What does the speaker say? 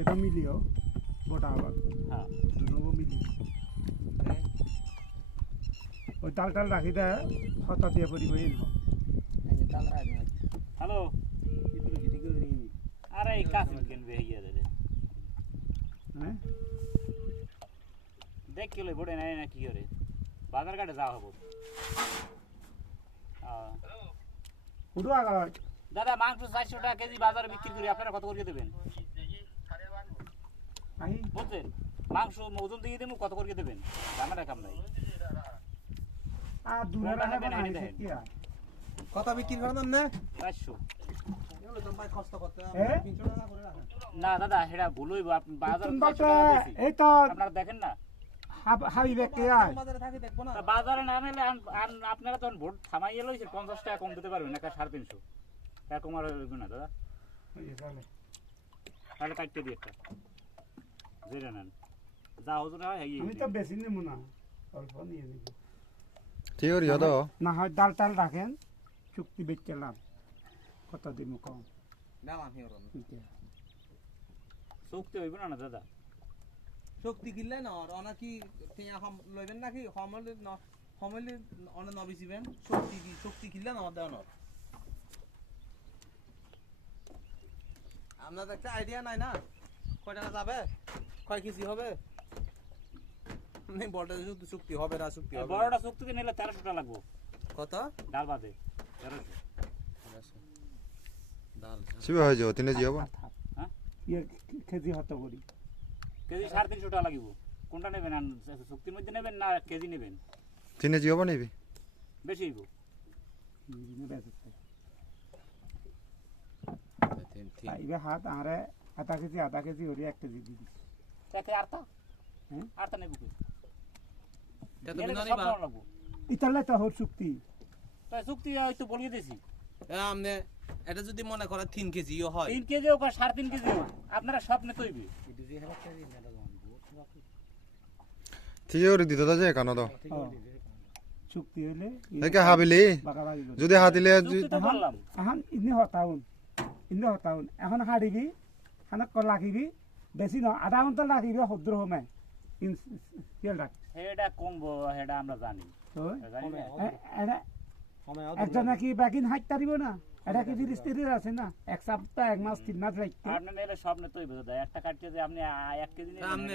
এটা মিলিও বটা আবার হ্যাঁ নব মিলি ওই তাল রাখি দেয় হতা দিয়ে পড়িব এই হ্যালো আরে এই কাছে কিনবে ইয়ে দে হ্যাঁ দেখ কিলো বড়ে নাই না কি করে বাজার ঘাটে যাওয়া হবো উঠো আগা দাদা মাংস 400 টাকা কেজি বাজারে বিক্রি করি আপনারা কত করে দেবেন আই বুঝছেন মাংস ওজন দিয়ে দেবো কত করে দেবেন আমার কাম নাই আর দূরে রাখা বানাই কি আর কত বিক্রি করেন না 400 এগুলো তো ভাই কষ্ট করতে হ্যাঁ? 300 টাকা করে রাখেন না দাদা সেটা ভুল হইব আপনি বাজার তুমি 400 বলতে টাকা বেশি। এই তো আপনারা দেখেন না হাবিবে কে আয় বাজারে থাকি দেখবো না তা বাজারে না নিলে আপনারা তখন ভোট থামাইয়ে লইছে 50 টাকা কম দিতে পারবেন না 350 টাকা কমার হইবে না দাদা তাহলে কাটতে দিই একটা জেরে নেন যা হুজুর হয় আমি তো বেশি নেব না অল্প নিয়ে নিব থিওরি হতো না হয় ডাল টাল রাখেন চুক্তি বেচলাম কত দিন কম দাম আমি ওরন শক্তি হইব না দাদা শক্তি কিনলে না আর অনা কি টিয়া হম লইবেন নাকি হমলে না হমলে অনা নবিছিবেন শক্তি কিনলে না আমার দেওয়া আপনাদের একটা আইডিয়া নাই না কয় টাকা যাবে কয় কেজি হবে নেই বড়টা শুধু চুক্তি হবে না চুক্তি হবে বড়টা শক্তিতে নিলে 1300 টাকা লাগবে কত ডাল বাদে 1300 ডাল শিবে হয়ে যাবো তিনে জি হবো হ্যাঁ ইয়ে কেজি হত করি কেজি 350 টাকা লাগিব কোনটা নেবেন শক্তির মধ্যে নেবেন না কেজি নেবেন তিনে জি হবো নিবি বেশি হইব এবার হাত আরে আধা কেজি হলে 1 কেজি দিবি তাতে আরতা হ্যাঁ আরতা নেব কি এটা তো নেলে বিনানি সব বা দাম লাগবো ইতালে তো হর চুক্তি তাই চুক্তি হয়তো বলিয়ে দিয়েছি আমনে এটা যদি মনে করে 3 কেজিও হয় 3 কেজি হোক আর 3.5 কেজি হোক আপনারা স্বপ্নে তৈবে থিওরি দিত তো যে কেন তো চুক্তি হলে একে হাবিলি বাগাবাগি যদি হাতিলে চুক্তি তো বললাম এখন ইনি হতাউন এখন হারিবি খানা লাগিবি বেশি ন আধা ঘন্টা লাগিবি সদ্র সময় তেল রাখ হেডা কমবো হেডা আমরা জানি তো জানি না? একজন নাকি বাকিন হাইট তারিব না এটা কি জিনিস আছে না 1 সপ্তাহ 1 মাস 3 মাস রাখতে আপনি নিলে স্বপ্নে তৈবে দাদা একটা কাটতে যে আপনি 1 কেজি নেবেন আমনে